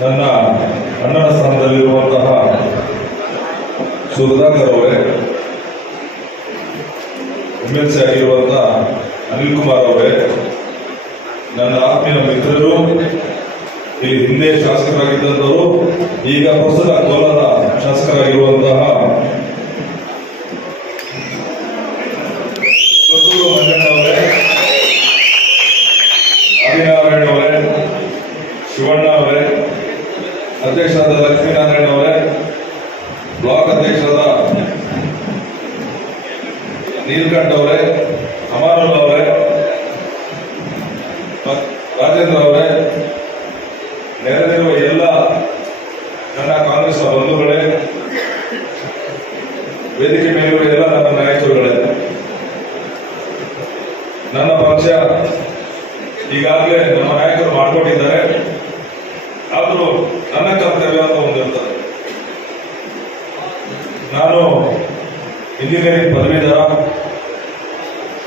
ನನ್ನ ಅಣ್ಣನ ಸ್ಥಾನದಲ್ಲಿರುವಂತಹ ಸುಧಾಕರ್ ಅವರೇ, MLC ಆಗಿರುವಂತಹ ಅನಿಲ್ ಕುಮಾರ್ ಅವರೇ, ನನ್ನ ಆತ್ಮೀಯ ಮಿತ್ರರು, ಇಲ್ಲಿ ಹಿಂದೆ ಶಾಸಕರಾಗಿದ್ದಂಥವರು, ಈಗ ಹೊಸ ಕೋಲಾರ ಶಾಸಕರಾಗಿರುವಂತಹ ಕೊತ್ತೂರು ಮಂಜಣ್ಣ ಅವರೇ, ಆದಿನಾರಾಯಣ ಅವರೇ, ಶಿವಣ್ಣ ಅವರೇ, ಅಧ್ಯಕ್ಷರಾದ ಲಕ್ಷ್ಮೀನಾರಾಯಣ ಅವರೇ, ಬ್ಲಾಕ್ ಅಧ್ಯಕ್ಷರಾದ ನೀಲಕಂಠ ಅವರೇ, ಅಮಾನುಲ್ ಅವರೇ, ರಾಜೇಂದ್ರ ಅವರೇ, ನೆರೆದಿರುವ ಎಲ್ಲ ನನ್ನ ಕಾಂಗ್ರೆಸ್ ಬಂಧುಗಳೇ, ವೇದಿಕೆ ಮೇಲಿರುವ ಎಲ್ಲ ನನ್ನ ನಾಯಕರುಗಳೇ, ನನ್ನ ಪಕ್ಷ ಈಗಾಗಲೇ ನಮ್ಮ ನಾಯಕರು ಮಾಡಿಕೊಂಡಿದ್ದಾರೆ. ಆದರೂ ನನ್ನ ಕರ್ತವ್ಯ ಅಂತ ಒಂದಿರ್ತದೆ. ನಾನು ಇಂಜಿನಿಯರಿಂಗ್ ಪದವೀಧರ.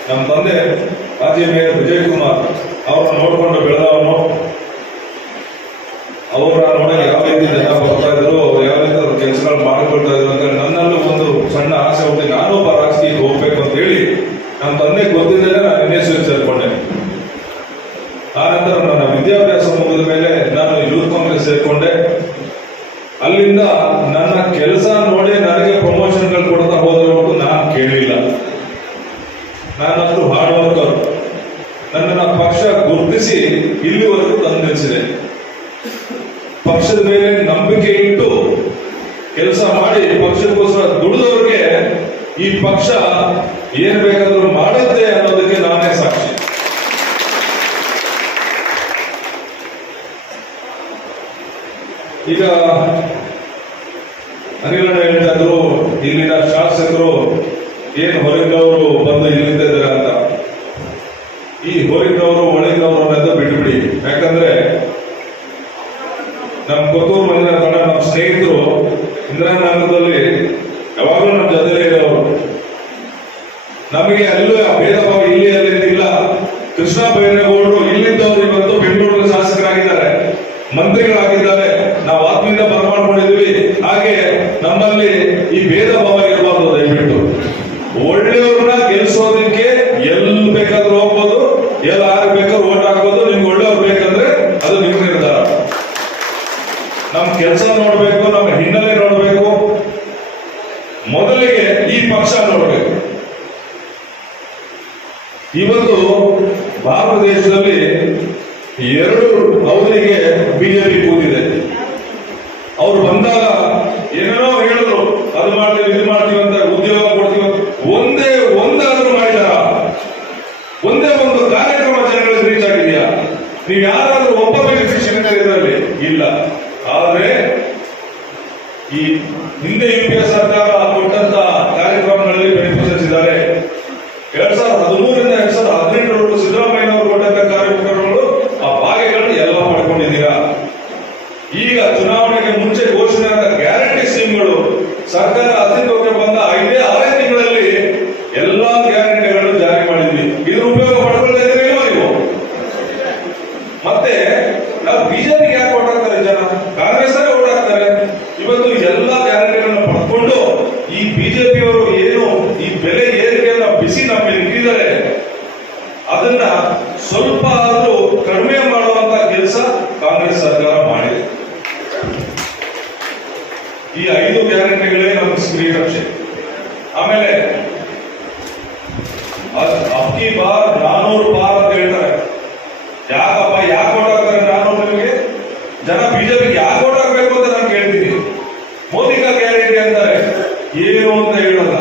ನಮ್ಮ ತಂದೆ ಮಾಜಿ ಮೇಯರ್ ವಿಜಯ್ ಕುಮಾರ್ ಅವರನ್ನು ನೋಡಿಕೊಂಡು ಬೆಳೆದವನು. ಅವರ ನೋಡಿ ಯಾವ ರೀತಿ ಜನ ಬರ್ತಾ ಇದ್ರು, ಯಾವ ರೀತಿ ಅವ್ರ ಕೆಲಸಗಳು ಮಾಡಿಕೊಳ್ತಾ ಇದ್ರು ಅಂತ ನನ್ನಲ್ಲೂ ಒಂದು ಸಣ್ಣ ಆಸೆ ಹುಟ್ಟಿ ನಾನು ಒಬ್ಬ ರಾಜಕೀಯಕ್ಕೆ ಹೋಗ್ಬೇಕು ಅಂತ ಹೇಳಿ ನಮ್ಮ ತಂದೆ ಗೊತ್ತಿದ್ದರೆ ನಾನು NSU ಸೇರ್ಕೊಂಡೆ. ಆನಂತರ ನನ್ನ ವಿದ್ಯಾಭ್ಯಾಸ ಮುಗಿದ ಮೇಲೆ ನಾನು ಯೂತ್ ಕಾಂಗ್ರೆಸ್ ಸೇರ್ಕೊಂಡೆ. ಅಲ್ಲಿಂದ ನನ್ನ ಕೆಲಸ ನೋಡಿ ನನಗೆ ಪ್ರಮೋಷನ್ಗಳು ಕೊಡ್ತಾ ಹೋದ್ರೆ ಹೊರತು ನಾನು ಕೇಳಲಿಲ್ಲ. ನಾನಂತೂ ಹಾರ್ಡ್ ವರ್ಕರ್. ನನ್ನನ್ನು ಪಕ್ಷ ಗುರುತಿಸಿ ಇಲ್ಲಿವರೆಗೂ ತಂದು ನಿಲ್ಲಿಸಿದೆ. ಪಕ್ಷದ ಮೇಲೆ ನಂಬಿಕೆ ಇಟ್ಟು ಕೆಲಸ ಮಾಡಿ ಪಕ್ಷಕ್ಕೋಸ್ಕರ ದುಡಿದವ್ರಿಗೆ ಈ ಪಕ್ಷ ಏನ್ ಬೇಕಾದ್ರೂ ಮಾಡುತ್ತೆ ಅನ್ನೋದಕ್ಕೆ ನಾನೇ ಸಾಕ್ಷಿ. ಈಗ ಅನಿಲಣ್ಣ ಹೇಳ್ತಾ ಇದ್ರು, ಇಲ್ಲಿನ ಶಾಸಕರು ಏನು ಹೊರಗಿನವರು ಬಂದು ಇಲ್ಲಿಂದ ಇದ್ದಾರೆ ಅಂತ. ಈ ಹೊರಗಿನವರು ಒಳಗಿನವರು ಅನ್ನೋದು ಬಿಟ್ಬಿಡಿ. ಯಾಕಂದ್ರೆ ನಮ್ಮ ಕೊತ್ತೂರು ಮಂದಿರ ತಂಡ, ನಮ್ಮ ಸ್ನೇಹಿತರು ಇಂದಿರಾನಗರದಲ್ಲಿ ಯಾವಾಗಲೂ ನಮ್ಮ ಜೊತೆಲೇ ಇರೋರು. ನಮಗೆ ಅಲ್ಲೂ ಭೇದ ಭಾವ ಇಲ್ಲಿ ಅಲ್ಲಿ ಇಲ್ಲ. ಕೃಷ್ಣ ಬೈರೇಗೌಡರು ಇಲ್ಲಿದ್ದವರು ಇವತ್ತು ಬೆಂಗಳೂರು ಶಾಸಕರಾಗಿದ್ದಾರೆ, ಮಂತ್ರಿಗಳಾಗಿದ್ದಾರೆ. ನಾವು ಆತ್ಮೀಯಿಂದ ಬರಮಾಡ್ಕೊಂಡಿದ್ವಿ. ಹಾಗೆ ನಮ್ಮಲ್ಲಿ ಈ ಭೇದ ಭಾವ ಇರಬಾರ್ದು. ದಯವಿಟ್ಟು ಒಳ್ಳೆಯವ್ರನ್ನ ಗೆಲ್ಸೋದಕ್ಕೆ ಎಲ್ಲಿ ಬೇಕಾದ್ರೂ ಹೋಗ್ಬೋದು, ಎಲ್ಲ ಯಾರು ಬೇಕಾದ್ರೂ ಓಟ್ ಹಾಕ್ಬೋದು. ನಿಮ್ಗೆ ಒಳ್ಳೆಯವ್ರು ಬೇಕಂದ್ರೆ ಅದು ನಿಮ್ಮ ನಿರ್ಧಾರ. ನಮ್ಮ ಕೆಲಸ ನೋಡ್ಬೇಕು, ನಮ್ಮ ಹಿನ್ನೆಲೆ ನೋಡ್ಬೇಕು, ಮೊದಲಿಗೆ ಈ ಪಕ್ಷ ನೋಡ್ಬೇಕು. ಇವತ್ತು ಭಾರತ ದೇಶದಲ್ಲಿ 2 ಅವಧಿಗೆ ಬಿಜೆಪಿ ಕೂತಿದೆ. ಅವ್ರು ಬಂದಾಗ ಏನೇನೋ ಹೇಳಿದ್ರು, ಅದು ಮಾಡ್ತೀವಿ ಇದು ಮಾಡ್ತೀವಿ ಅಂತ, ಉದ್ಯೋಗ ಕೊಡ್ತೀವಿ ಅಂತ. ಒಂದಾದ್ರೂ ಮಾಡಿದಾರ? ಒಂದೇ ಒಂದು ಕಾರ್ಯಕ್ರಮ ಜನಗಳಿಗೆ ರೀಚ್ ಆಗಿದೆಯಾ? ನೀವು ಯಾರಾದ್ರೂ ಒಬ್ಬ ಬೆನಿಫಿಷಿಯರಿ ಇದರಲ್ಲಿ ಇಲ್ಲ. ಆದ್ರೆ ಈ ಹಿಂದೆ UPA ಸರ್ಕಾರ ಕೊಟ್ಟಂತ ಕಾರ್ಯಕ್ರಮಗಳಲ್ಲಿ ಬೆನಿಫಿಷರೀಸ್ ಇದ್ದಾರೆ. 2013ರಿಂದ 2018 ಸಿದ್ದರಾಮಯ್ಯ ಅವರು ಕೊಟ್ಟಂತ ಕಾರ್ಯಕ್ರಮಗಳು, ಆ ಭಾಗ್ಯಗಳನ್ನು ಎಲ್ಲ ಮಾಡ್ಕೊಂಡಿದ್ದೀರಾ. ಈಗ ಚುನಾವಣೆಗೆ ಮುಂಚೆ ಘೋಷಣೆ ಆದ ಗ್ಯಾರಂಟಿ ಸ್ಕೀಮ್ಗಳು ಸರ್ಕಾರ ಅಸ್ತಿತ್ವಕ್ಕೆ ಬಂದ 5-6 ತಿಂಗಳಲ್ಲಿ ಎಲ್ಲಾ ಗ್ಯಾರಂಟಿಗಳನ್ನು ಜಾರಿ ಮಾಡಿದ್ವಿ. ಇದ್ರ ಉಪಯೋಗ ಪಡ್ಕೊಳ್ತಾ ಇದ್ದೀರಾ ನೀವು? ಮತ್ತೆ ನಾವು ಬಿಜೆಪಿಗೆ ಯಾಕೆ ಓಟ್ ಹಾಕ್ತಾರೆ ಜನ? ಕಾಂಗ್ರೆಸ್ ಓಟ್ ಹಾಕ್ತಾರೆ. ಇವತ್ತು ಎಲ್ಲಾ ಗ್ಯಾರಂಟಿಗಳನ್ನು ಪಡ್ಕೊಂಡು ಈ ಬಿಜೆಪಿಯವರು ಏನು ಈ ಬೆಲೆ ಏರಿಕೆಯನ್ನ ಬಿಸಿ ನಮ್ಮ ಮೇಲೆ ಇಟ್ಟಿದ್ದಾರೆ, ಅದನ್ನ ಸ್ವಲ್ಪ ಆದ್ರೂ ಕಡಿಮೆ ಮಾಡುವಂತ ಕೆಲಸ ಕಾಂಗ್ರೆಸ್ ಸರ್ಕಾರ ಮಾಡಿದೆ. ಈ 5 ಗ್ಯಾರಂಟಿಗಳೇ ನಮ್ಗೆ ಶ್ರೀರಕ್ಷೆ. ಆಮೇಲೆ ಅಬ್ಕಿ ಬಾರ್ 400 ಪಾರ್ ಅಂತ ಹೇಳ್ತಾರೆ. ಯಾಕಪ್ಪ, ಯಾಕೆ ಓಟ್ ಹಾಕ್ತಾರೆ 400? ನಿಮಗೆ ಜನ ಬಿಜೆಪಿಗೆ ಯಾಕೆ ಓಟ್ ಹಾಕ್ಬೇಕು ಅಂತ ನಾನು ಕೇಳ್ತೀನಿ. ಮೋದಿಕಾ ಗ್ಯಾರಂಟಿ ಅಂತಾರೆ, ಏನು ಅಂತ ಹೇಳಲ್ಲ.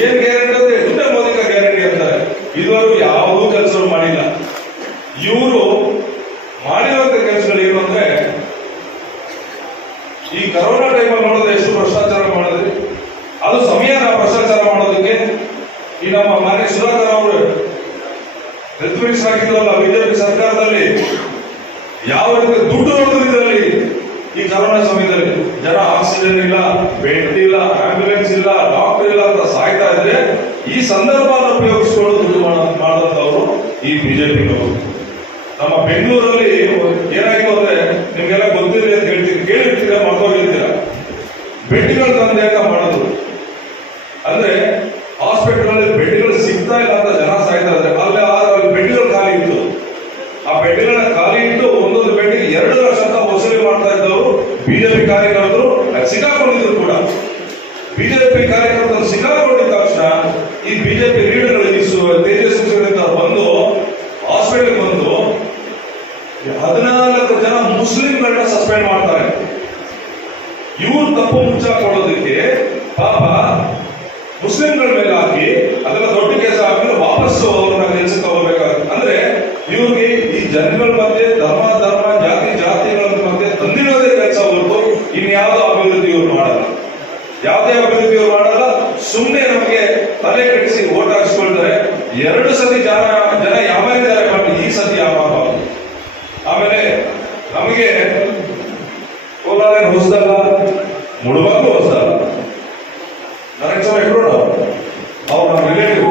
ಏನ್ ಗ್ಯಾರಂಟಿ ಅಂತ ಸುಮ್ಮನೆ ಮೋದಿಕಾ ಗ್ಯಾರಂಟಿ ಅಂತಾರೆ. ಇದುವರೆಗೂ ಯಾವುದೂ ಕೆಲಸ ಮಾಡಿಲ್ಲ. ಇವರು ಮಾಡಿರುವಂತ ಕೆಲಸಗಳು ಏನು ಅಂದ್ರೆ, ಈ ಕರೋನಾ ಟೈಮಲ್ಲಿ ನೋಡಿದ್ರೆ ಎಷ್ಟು ಭ್ರಷ್ಟಾಚಾರ ಮಾಡಿದ್ರಿ. ಅದು ಸಮಯನ ಭ್ರಷ್ಟಾಚಾರ ಮಾಡೋದಕ್ಕೆ. ಈ ನಮ್ಮ ಮಾನ್ಯ ಸುಧಾಕರ್ ಅವರು ಹೆಲ್ತ್ ಮಿನಿಸ್ಟರ್ ಆಗಿದ್ರಲ್ಲ ಬಿಜೆಪಿ ಸರ್ಕಾರದಲ್ಲಿ, ಯಾವ ರೀತಿ ದುಡ್ಡು ನೋಡಿದ್ರಲ್ಲಿ ಈ ಕರೋನಾ ಸಮಯದಲ್ಲಿ ಜನ ಆಕ್ಸಿಜನ್ ಇಲ್ಲ, ಬೆಡ್ ಇಲ್ಲ, ಆಂಬ್ಯುಲೆನ್ಸ್ ಇಲ್ಲ, ಡಾಕ್ಟರ್ ಇಲ್ಲ ಅಂತ ಸಾಯ್ತಾ ಇದ್ರೆ, ಈ ಸಂದರ್ಭವನ್ನು ಉಪಯೋಗಿಸಿಕೊಂಡು ದುಡ್ಡು ಮಾಡಿದಂತವರು ಈ ಬಿಜೆಪಿನವರು. ನಮ್ಮ ಬೆಂಗಳೂರಲ್ಲಿ ಏನಾಯ್ತು ಅಂದ್ರೆ ನಿಮ್ಗೆಲ್ಲ ಗೊತ್ತಿದೆ ಅಂತ ಹೇಳ್ತೀನಿ, ಕೇಳಿರ್ತೀರ, ಮರ್ತೋಗಿರ್ತೀರ. ಬೆಡ್ಗಳು ತಂದೆ ಅಂತ ಮಾಡೋದು ಅಂದ್ರೆ ಹಾಸ್ಪಿಟಲ್ ಬೆಡ್ಗಳು ಸಿಗ್ತಾ ಇಲ್ಲ ಅಂತ ಜನ ಸಾಯ್ತಾರೆ. ಅಲ್ಲಿ ಬೆಡ್ಗಳು ಖಾಲಿ ಇತ್ತು. ಆ ಬೆಡ್ಗಳನ್ನ ಖಾಲಿ ಇಟ್ಟು ಒಂದೊಂದು ಬೆಡ್ಗೆ 2 ಲಕ್ಷ ಅಂತ ವಸೂಲಿ ಮಾಡ್ತಾ ಇದ್ದವರು ಬಿಜೆಪಿ ಕಾರ್ಯಕರ್ತರು ಸಿಕ್ಕಾಕೊಂಡಿದ್ರು ಕೂಡ. ಬಿಜೆಪಿ ಕಾರ್ಯಕರ್ತರು ಸಿಕ್ಕಾಕೊಂಡಿದ್ದ ತಕ್ಷಣ ಈ ಬಿಜೆಪಿ ಲೀಡರ್ಗಳು ತೇಜಸ್ವಿ ಬಂದು ಹಾಸ್ಪಿಟಲ್ ಬಂದು 14 ಜನ ಮುಸ್ಲಿಂಗಳನ್ನ ಸಸ್ಪೆಂಡ್ ಮಾಡ್ತಾರೆ. ಇವ್ರು ತಪ್ಪು ಮುಚ್ಚಾಕೊಳ್ಳೋದಕ್ಕೆ ಪಾಪ ಮುಸ್ಲಿಂಗಳ ಮೇಲೆ ಹಾಕಿ ಅದೆಲ್ಲ ದೊಡ್ಡ ಕೆಲಸ ಆದ್ಮೇಲೆ ವಾಪಸ್ಸು ಅವ್ರನ್ನ ಕೆಲಸಕ್ಕೆ ಹೋಗ್ಬೇಕಾಗುತ್ತೆ. ಅಂದ್ರೆ ಇವ್ರಿಗೆ ಈ ಜನಗಳ ಮಧ್ಯೆ ಧರ್ಮ ಜಾತಿಗಳ ಮಧ್ಯೆ ತಂದಿರೋದೇ ಕೆಲಸ ಹೊರತು ಇನ್ಯಾವುದೋ ಅಭಿವೃದ್ಧಿ ಇವ್ರು ಮಾಡಲ್ಲ. ಯಾವುದೇ ಅಭಿವೃದ್ಧಿ ಇವ್ರು ಮಾಡಲ್ಲ. ಸುಮ್ಮನೆ ನಮಗೆ ತಲೆ ಕೆಡಿಸಿ ಓಟ್ ಹಾಕ್ಸ್ಕೊಳ್ತಾರೆ. 2 ಸತಿ ಜನ ಯಾವಾಗಿದ್ದಾರೆ ಮಾಡಿ ಈ ಸತಿ ಯಾವಾಗಬಾರ್ದು. ಆಮೇಲೆ ನಮಗೆ ಕೋಲಾರ ಹೊಸದಲ್ಲ, ಮುಳುಬಾಗ್ಲು ಹೊಸದಲ್ಲ. ನನಗೆ ಸಲ ಇಟ್ಕೊಂಡು ಅವ್ರು ನಮ್ಮ ರಿಲೇಟಿವ್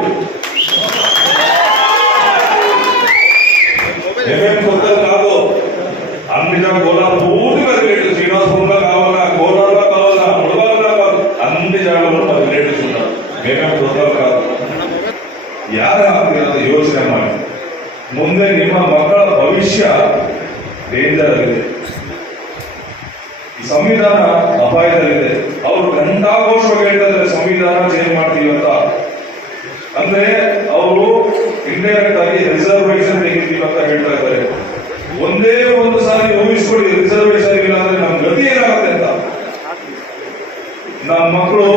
కాదు అన్నిగా కోలార్ పూర్తిగా రిలేటివ్ శ్రీనివాసపురంలో కావాలా, కోలార్లో కావాలా, ముడబాల్లో కావాలి, అన్ని జాగాల్లో మన రిలేటివ్స్ ఉన్నారు. మేమే చూడాలి కాదు. ಯಾರ ಯೋಚನೆ ಮಾಡಿ ಮುಂದೆ ನಿಮ್ಮ ಮಕ್ಕಳ ಭವಿಷ್ಯ ಡೇಂಜರ್ ಆಗಿದೆ. ಈ ಸಂವಿಧಾನ ಅಪಾಯದಲ್ಲಿದೆ. ಅವರು ಘಂಟಾಘೋಷವಾಗಿ ಹೇಳ್ತಾ ಇದ್ದಾರೆ ಸಂವಿಧಾನ ಚೇಂಜ್ ಮಾಡ್ತೀವಿ ಅಂತ. ಅಂದ್ರೆ ಅವರು ಇಂಡೈರೆಕ್ಟ್ ಆಗಿ ರಿಸರ್ವೇಶನ್ ತೆಗಿತೀವಿ ಅಂತ ಹೇಳ್ತಾ ಇದ್ದಾರೆ. ಒಂದೇ ಒಂದು ಸಾರಿ ಊಹಿಸ್ಕೊಳ್ಳಿ, ರಿಸರ್ವೇಶನ್ ಇಲ್ಲ ಅಂದ್ರೆ ನಮ್ ಗತಿ ಏನಾಗುತ್ತೆ ಅಂತ. ನಮ್ಮ ಮಕ್ಕಳು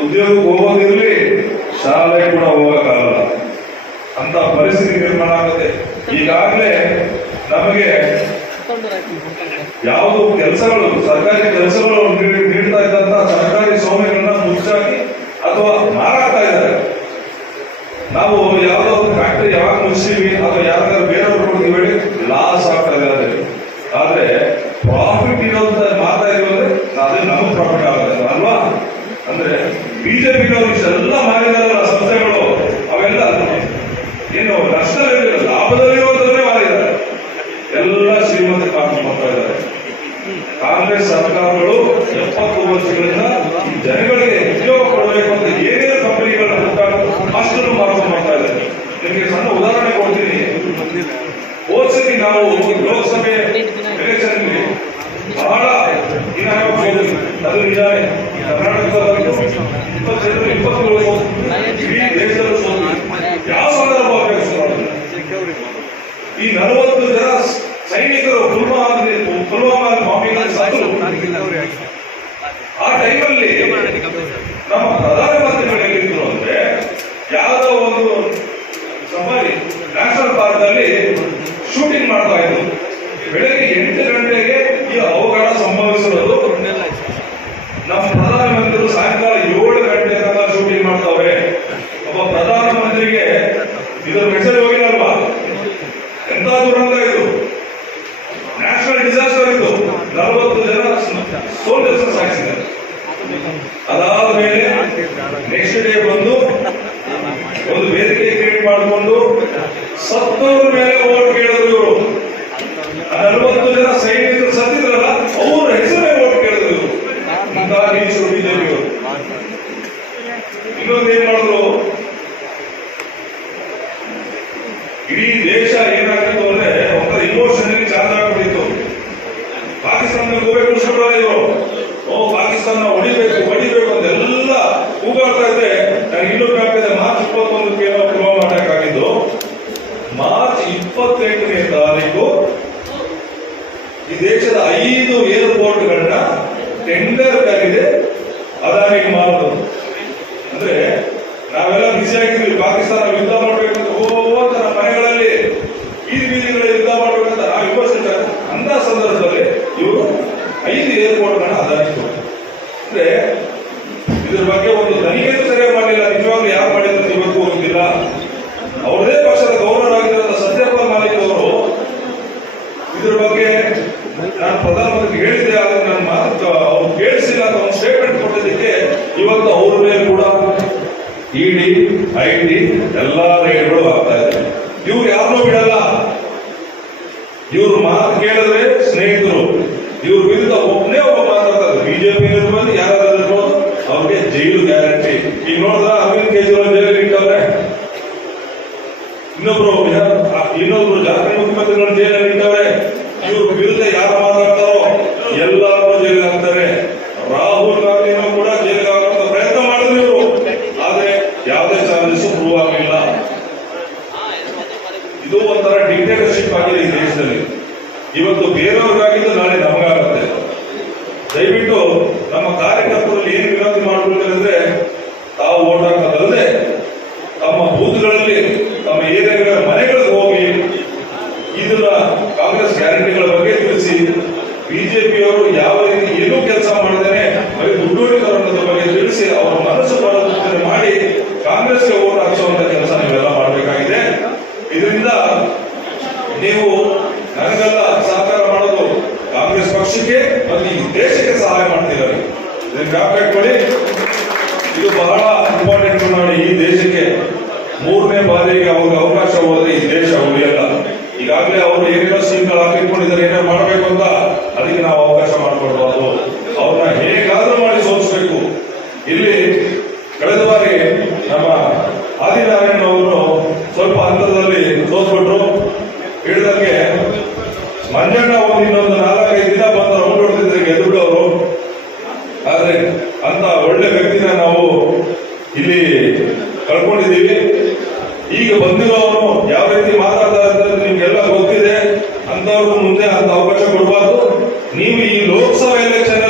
ಉದ್ಯೋಗಕ್ಕೆ ಹೋಗೋದಿರ್ಲಿ, ಶಾಲೆ ಕೂಡ ಹೋಗಕ್ಕಾಗಲ್ಲ ಅಂತ ಪರಿಸ್ಥಿತಿ ನಿರ್ಮಾಣ ಆಗುತ್ತೆ. ಈಗಾಗಲೇ ನಮಗೆ ಯಾವುದು ಕೆಲಸಗಳು, ಸರ್ಕಾರಿ ಕೆಲಸಗಳು ನೀಡ್ತಾ ಇದ್ದಂತ ಸರ್ಕಾರಿ ಸ್ವಾಮಿಗಳನ್ನ ಮುಚ್ಚಾಕಿ ಅಥವಾ ಮಾರಾಡ್ತಾ ಇದ್ದಾರೆ. ನಾವು ಯಾವುದೋ ಒಂದು ಫ್ಯಾಕ್ಟರಿ ಯಾವಾಗ ಮುಗಿಸ್ತೀವಿ ಅಥವಾ ಯಾವ್ದಾದ್ರು ಬೇರೆಯವ್ರು ಕೊಡ್ತೀವಿ ಹೇಳಿ ಲಾಸ್ ಆಗ್ತಾ ಇದೆ. ಆದ್ರೆ ಪ್ರಾಫಿಟ್ ಇರೋಂತ ಮಾತಾಡಿದ್ರೆ ಅದೇ ನಮಗೆ ಪ್ರಾಫಿಟ್ ಆಗುತ್ತೆ ಅಲ್ವಾ? ಅಂದ್ರೆ ಬಿಜೆಪಿನವರು ಇಷ್ಟೆಲ್ಲ ಮಾಡಿದಾರಲ್ಲ ಸಂಸ್ಥೆಗಳು, ಅವೆಲ್ಲ ಏನು ನಷ್ಟದಲ್ಲಿ ಲಾಭದಲ್ಲಿರುವುದನ್ನೇ ಮಾಡಿದ್ದಾರೆ. ಎಲ್ಲ ಶ್ರೀಮಂತ ಮಾಡ್ತಾ ಇದ್ದಾರೆ. ಕಾಂಗ್ರೆಸ್ ಸರ್ಕಾರಗಳು 70 ವರ್ಷಗಳಿಂದ ಜನಗಳಿಗೆ ಉದ್ಯೋಗ ಕೊಡಬೇಕು ಅಂತ ಏನೇನು ಕಂಪನಿಗಳನ್ನ ಅಷ್ಟನ್ನು ಮಾಡ್ಕೊಂಡು ಮಾಡ್ತಾ ಇದ್ದಾರೆ. ನಿಮಗೆ ಸಣ್ಣ ಉದಾಹರಣೆ ಕೊಡ್ತೀನಿ. ಹೋದ್ಸತಿ ನಾವು ಲೋಕಸಭೆ ಎಲೆಕ್ಷನ್ ಬಹಳ ಅದು ನಿಜಾನೇ. ಕರ್ನಾಟಕದ 20 ಇಡೀ ದೇಶದಲ್ಲೂ ಸೋತು ಯಾವ ಸಂದರ್ಭ ಈ 40 ಜನ ಸೈನಿಕರು ಪುಲ್ವಾಮಾ ಬಾಂಬಿಂಗ್ ಸತ್ತು. ಆ ಟೈಮಲ್ಲಿ ನಮ್ಮ ಪ್ರಧಾನಮಂತ್ರಿಗಳು ಹೇಳಿದ್ರು ಅಂದ್ರೆ ಯಾವುದೋ ಒಂದು ಸಫಾರಿ ನ್ಯಾಷನಲ್ ಪಾರ್ಕ್ ನಲ್ಲಿ ಶೂಟಿಂಗ್ ಮಾಡ್ತಾ ಇದ್ರು. ಬೆಳಗ್ಗೆ 8 ಗಂಟೆಗೆ ಈ ಅವಘಡ ಸಂಭವಿಸಿರೋದು. ನಮ್ಮ ಪ್ರಧಾನಮಂತ್ರಿಗಳು ಸಾಯಂಕಾಲ 7 ಗಂಟೆ ತನಕ ಶೂಟಿಂಗ್ ಮಾಡ್ತಾವೆ. ಒಬ್ಬ ಪ್ರಧಾನಮಂತ್ರಿಗೆ ಇದರ ಮೆಸೇಜ್ ಹೋಗಿಲ್ಲಲ್ವಾ? ಎಂತ ದುರಂತ ಇದು, ನ್ಯಾಷನಲ್ ಡಿಸಾಸ್ಟರ್ ಇದು. 40 ಜನ ಸೋಲ್ಜರ್ಸ್ ಸಾಯಿಸಿದ್ದಾರೆ. ಅದಾದ ಮೇಲೆ ನೆಕ್ಸ್ಟ್ ಡೇ ಬಂದು ಒಂದು ವೇದಿಕೆ ಕ್ರಿಯೇಟ್ ಮಾಡಿಕೊಂಡು ಸತ್ತವ್ರ ಮೇಲೆ ಓಟ್ ಕೇಳಿದ್ರು ಇವರು. 40 ಜನ ಸೈನಿಕರು ಸತ್ತಿದ್ರಲ್ಲ, ಅವ್ರ ಹೆಸರೇ ಓಟ್ ಕೇಳಿದ್ರು ಇವರು. ಬಿಜೆಪಿಯವರು ಇನ್ನೊಂದು ಏನ್ ಮಾಡಿದ್ರು, ಇಡೀ ದೇಶ ಏನಾಗ್ತಿತ್ತು ಅಂದ್ರೆ ಒಂಥರ ಇಮೋಷನಲಿ ಚಾರ್ಜ್ ಆಗ್ಬಿಟ್ಟಿತ್ತು. ಪಾಕಿಸ್ತಾನದಲ್ಲಿ ಹೋಗ್ಬೇಕು ಇಷ್ಟಪಡಲ್ಲ ಇವರು. ಪಾಕಿಸ್ತಾನ ಹೊಡಿಬೇಕು ಅಂತೆಲ್ಲ ಕೂಗಾಡ್ತಾ ಇದ್ರೆ ನಾನು ಇನ್ನೂ ಜ್ಞಾಪಕ ಮಾರ್ಚ್ 21ಕ್ಕೆ ಪುಲ್ವಾಮಾ ಅಟ್ಯಾಕ್ ಆಗಿದ್ದು. ಮಾರ್ಚ್ 28ನೇ ತಾರೀಕು ಈ ದೇಶದ 5 ಏರ್ಪೋರ್ಟ್ಗಳನ್ನ ಟೆಂಡರ್ ಕರೆದಿದೆ ಅದಾನಿಗೆ ಮಾರೋದು. ಅಂದ್ರೆ ನಾವೆಲ್ಲ ಬಿಸಿ ಆಗಿದ್ವಿ, ಪಾಕಿಸ್ತಾನ ಯುದ್ಧ ಮಾಡ್ಬೇಕು ಅಂತ ಹೋಗುವಂತ ನಮ್ಮ ಮನೆಗಳಲ್ಲಿ ಬೀದಿಗಳಲ್ಲಿ ಯುದ್ಧ ಮಾಡ್ಬೇಕಂತ ನಾವು ವಿಮರ್ಶಿಸ್ತಾರೆ. ಅಂತ ಸಂದರ್ಭದಲ್ಲಿ ಇವರು 5 ಏರ್ಪೋರ್ಟ್ಗಳನ್ನ ಅದಾನಿಗೆ. ಅಂದ್ರೆ ಇದ್ರ ಬಗ್ಗೆ ಒಂದು ತನಿಖೆನೂ ಸರಿಯಾಗಿ ಮಾಡಲಿಲ್ಲ. ನಿಜವಾಗ್ಲೂ ಯಾರು ಮಾಡಿದ್ರು ಇವತ್ತು ಹೋಗುದಿಲ್ಲ. ಅವರದೇ ಪಕ್ಷದ ಗವರ್ನರ್ ಆಗಿದ್ದಂತ ಸತ್ಯಪಾಲ್ ಮಾಲಿಕ್ ಅವರು ಇದ್ರ ಬಗ್ಗೆ ನಾನು ಪ್ರಧಾನಮಂತ್ರಿ ಹೇಳಿದ್ದೆ, ಆದ್ರೆ ನನ್ನ ಮಾತು ಅವ್ರು ಕೇಳಿಸಿಲ್ಲ ಅಂತ ಒಂದು ಸ್ಟೇಟ್ಮೆಂಟ್ ಕೊಟ್ಟಿದ್ದಕ್ಕೆ ಇವತ್ತು ಅವ್ರ ಮೇಲೆ ಕೂಡ ಇಡಿ ಐಟಿ ಎಲ್ಲಾ ರೇಡ್ಗಳು ಆಗ್ತಾ ಇದೆ. ಇವ್ರು ಯಾರನ್ನೂ ಬಿಡಲ್ಲ. ಇವ್ರ ಮಾತು ಕೇಳಿದ್ರೆ ಸ್ನೇಹಿತರು, ಇವ್ರ ವಿರುದ್ಧ ಒಬ್ಬನೇ ಒಬ್ಬ ಮಾತಾಡ್ತಾರೆ. ಬಿಜೆಪಿ ಇರ್ಬೋದು, ಯಾರಾದ್ರೂ ಇರ್ಬೋದು, ಅವ್ರಿಗೆ ಜೈಲು ಗ್ಯಾರಂಟಿ. ಈಗ ನೋಡಿದ್ರ ಅರವಿಂದ್ ಕೇಜ್ರಿವಾಲ್ ಜೈಲಿಗೆ ಇಟ್ಟವ್ರೆ, ಇನ್ನೊಬ್ರು ಜಾರ್ಖಂಡ್ ಮುಖ್ಯಮಂತ್ರಿಗಳು ಜೈಲಲ್ಲಿ ಇಟ್ಟವ್ರೆ. ಇವ್ರ ವಿರುದ್ಧ ಯಾರು ಮಾತಾಡ್ತಾರೋ ಎಲ್ಲರೂ ಜೈಲಿಗೆ ಹಾಕ್ತಾರೆ. ರಾಹುಲ್ ಗಾಂಧಿನೂ ಕೂಡ ಜೈಲಿಗೆ ಹಾಕುವಂತ ಪ್ರಯತ್ನ ಮಾಡಿದ್ರು ಇವರು, ಆದ್ರೆ ಯಾವುದೇ ಚಾರ್ಜಸ್ ಪ್ರೂವ್ ಆಗಲಿಲ್ಲ. ಇದು ಒಂಥರ ಡಿಕ್ಟೇಟರ್ಶಿಪ್ ಆಗಿದೆ ಈ ದೇಶದಲ್ಲಿ. ಇವತ್ತು ಬೇರೆಯವ್ರಿಗಾಗಿದ್ದು ನಾಳೆ ನಮಗಾಗುತ್ತೆ. ದಯವಿಟ್ಟು ನಮ್ಮ ಕಾರ್ಯಕರ್ತರಲ್ಲಿ ಏನು ವಿನಂತಿ ಮಾಡ್ಕೊಳ್ತಾರೆ, ತಾವು ಓಟ್ ಹಾಕೋದಲ್ಲದೆ ತಮ್ಮ ಬೂತ್ಗಳಲ್ಲಿ, ತಮ್ಮ ಏರಿಯಾಗಳ ಮನೆಗಳಿಗೆ ಹೋಗಿ ಇದನ್ನ ಕಾಂಗ್ರೆಸ್ ಗ್ಯಾರಂಟಿಗಳ ಬಗ್ಗೆ ತಿಳಿಸಿ, ಬಿಜೆಪಿಯವರು ಯಾವ ರೀತಿ ಏನೂ ಕೆಲಸ ಮಾಡಿದ್ದೇನೆ ಬರೀ ದುಡ್ಡೋಡಿಕರಣದ ಬಗ್ಗೆ ತಿಳಿಸಿ ಅವರ ಮನಸ್ಸು ಪರಿವರ್ತನೆ ಮಾಡಿ ಕಾಂಗ್ರೆಸ್ಗೆ ಓಟ್ ಹಾಕಿಸುವಂತ ಕೆಲಸ ನೀವೆಲ್ಲ ಮಾಡಬೇಕಾಗಿದೆ. ಇದರಿಂದ ನೀವು ನನಗೆಲ್ಲ ಸಹಕಾರ ಮಾಡೋದು ಕಾಂಗ್ರೆಸ್ ಪಕ್ಷಕ್ಕೆ ಮತ್ತು ಈ ದೇಶಕ್ಕೆ ಸಹಾಯ ಮಾಡ್ತಿದ್ದಾರೆ. ಇದನ್ನು ಜ್ಞಾಪಕಟ್ಕೊಳ್ಳಿ. ಇದು ಬಹಳ ಇಂಪಾರ್ಟೆಂಟ್ ನೋಡಿ. ಈ ದೇಶಕ್ಕೆ ಮೂರನೇ ಬಾರಿಗೆ ಅವ್ರಿಗೆ ಅವಕಾಶ ಹೋದ್ರೆ ಈ ದೇಶ ಉಳಿಯಲ್ಲ. ಈಗಾಗಲೇ ಅವರು ಏನೇನೋ ಸ್ಕೀಮ್ಗಳು ಹಾಕಿಕೊಂಡಿದ್ದಾರೆ, ಏನೇನೋ ಮಾಡಬೇಕು ಅಂತ, ಅದಕ್ಕೆ ನಾವು ಅವಕಾಶ ಮಾಡಿಕೊಡ್ಬಾರ್ದು. ಅವ್ರನ್ನ ಹೇಗಾದ್ರೂ ಮಾಡಿ ಸೋಲಿಸಬೇಕು. ಇಲ್ಲಿ ಕಳೆದ ಬಾರಿ ನಮ್ಮ ಆದಿನಾರಾಯಣ ಅವರು ಸ್ವಲ್ಪ ಅಂತರದಲ್ಲಿ ಸೋತ್ಬಿಟ್ರು. ಹೇಳಿದಂಗೆ ಮಂಜಣ್ಣ ಇನ್ನೊಂದು 4-5 ದಿನ ಬಂದು ರೌಂಡ್ ಹೊಡೆದಿದ್ರೆ ಗೆದ್ದುಬಿಡೋರು. ಆದ್ರೆ ಅಂತ ಒಳ್ಳೆ ವ್ಯಕ್ತಿನ ನಾವು ಇಲ್ಲಿ ಕಳ್ಕೊಂಡಿದ್ದೀವಿ. ಈಗ ಬಂದಿರೋರು ಯಾವ ರೀತಿ ಮಾತಾಡ್ತಾರೆ ಅಂತ ನಿಮ್ಗೆಲ್ಲ ಗೊತ್ತಿದೆ. ಅಂತವ್ರಿಗೂ ಮುಂದೆ ಅಂತ ಅವಕಾಶ ಕೊಡಬಾರ್ದು. ನೀವು ಈ ಲೋಕಸಭಾ ಎಲೆಕ್ಷನ್